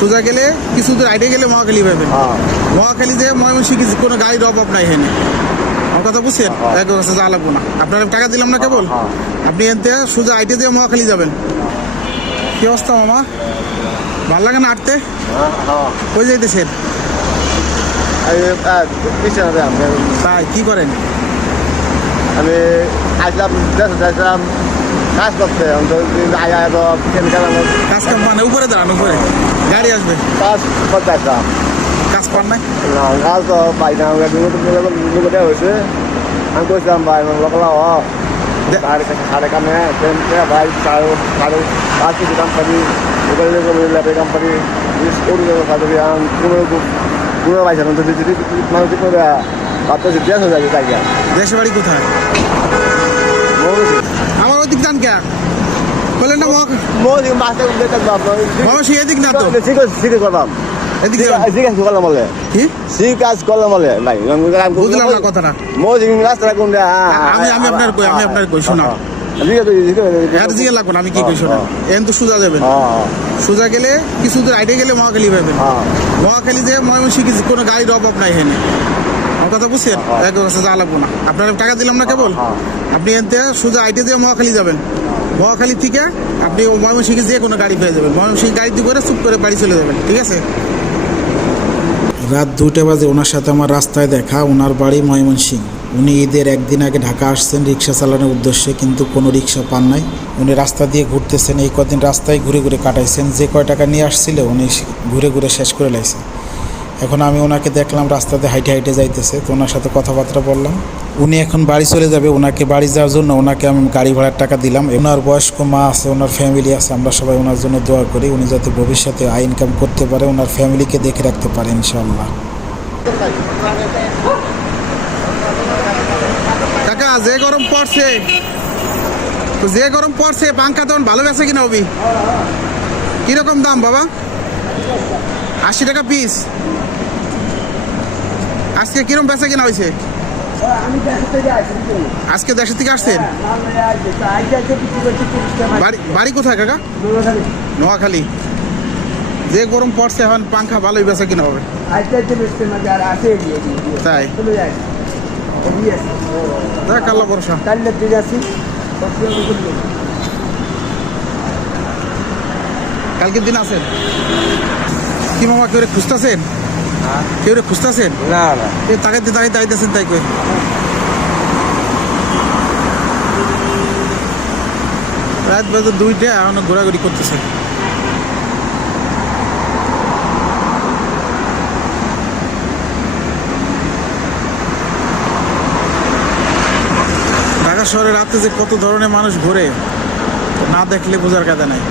সোজা গেলে কিছু দূর আইডে গেলে মহাখালী পাবেন। হ্যাঁ। মহাখালী যে ময়মনসিংহ কোনো গাড়ির অভাব নাই এখানে। আমার কথা বুঝছেন? এক কাছে লাগবো না। আপনার টাকা দিলাম না কেবল? হ্যাঁ। আপনি এনতে সোজা আইটে দিয়ে মহাখালী যাবেন। কি অবস্থা মামা? ভালো লাগে না আটতে হ্যাঁ হ্যাঁ। কই যাইতেছেন? আমি তাই কি করেন? আমি আসলাম যাইছিলাম কাজ করতে। কাজ কাম মানে উপরে দাঁড়ান উপরে। গাড়ি আসবে? কাজ আসলাম কাজ পান নাই? না কাজ তো পাই না দুটো হয়েছে। আমি কইছিলাম ভাই লোকলা হ সাড়ে কামে ভাই সাড়ে সাড়ে পাঁচ কিছু কোম্পানি ওখানে ল্যাপে কোম্পানি কোনো কোনো পাইছে না যদি যদি মানুষ করে বাচ্চা দেশ হয়ে যাবে তাই দেশে বাড়ি কোথায়? আমার ওদিক যান কে? করলাম এদিক করলাম বলে কি? ঠিক কাজ করলাম বলে ভাই বুঝলাম না কথাটা। মোদি রাস্তা কোন আমি আমি আপনার কই আমি আপনার কই শোনা। এর দিকে লাগবো আমি কি কই শোনা। এন তো সোজা যাবেন। সোজা গেলে কিছু দূর আইডে গেলে মহাখালী পাবেন। মহাখালী যে ময়মনসিংহ কোনো গাড়ির অভাব নাই এখানে। আমার কথা বুঝছেন? এক কাছে যা লাগবো না। আপনার টাকা দিলাম না কেবল। আপনি এনতে সোজা আইটে দিয়ে মহাখালী যাবেন। মহাখালী থেকে আপনি ময়মনসিংহে যে কোনো গাড়ি পেয়ে যাবেন। ময়মনসিংহ গাড়িতে করে চুপ করে বাড়ি চলে যাবেন, ঠিক আছে? রাত দুইটা বাজে ওনার সাথে আমার রাস্তায় দেখা, ওনার বাড়ি ময়মনসিং উনি ঈদের একদিন আগে ঢাকা আসছেন রিক্সা চালানোর উদ্দেশ্যে, কিন্তু কোনো রিক্সা পান নাই। উনি রাস্তা দিয়ে ঘুরতেছেন, এই কদিন রাস্তায় ঘুরে ঘুরে কাটাইছেন। যে কয় টাকা নিয়ে আসছিল, উনি ঘুরে ঘুরে শেষ করে লাইছেন এখন আমি ওনাকে দেখলাম, রাস্তাতে হাইটে হাইটে যাইতেছে, তো ওনার সাথে কথাবার্তা বললাম। উনি এখন বাড়ি চলে যাবে, ওনাকে বাড়ি যাওয়ার জন্য ওনাকে আমি গাড়ি ভাড়ার টাকা দিলাম। ওনার বয়স্ক মা আছে, ওনার ফ্যামিলি আছে, আমরা সবাই ওনার জন্য দোয়া করি, উনি যাতে ভবিষ্যতে আয় ইনকাম করতে পারে, ওনার ফ্যামিলিকে দেখে রাখতে পারে ইনশাল্লাহ যে গরম পড়ছে, তো যে গরম পড়ছে পাঙ্খা তখন ভালো বেছে কিনা হবি কীরকম দাম বাবা? আশি টাকা পিস আজকে কীরকম বেচা কিনা হয়েছে? আজকে দেশের থেকে আসছেন বাড়ি কোথায় কাকা? নোয়াখালী। যে গরম পড়ছে এখন পাঙ্খা ভালোই বেচা কিনা হবে। তাই? দেখ ভরসা। কালকের দিন আছেন কি মামা কেউ খুঁজতেছেন? কেউ খুঁজতেছেন? না না। এ তাকাইতে তাকাইতে আইতেছেন তাই কই। রাত বাজে দুইটা এখন ঘোরাঘুরি করতেছে। ঢাকা শহরে রাতে যে কত ধরনের মানুষ ঘোরে না দেখলে বোঝার কাদা নাই।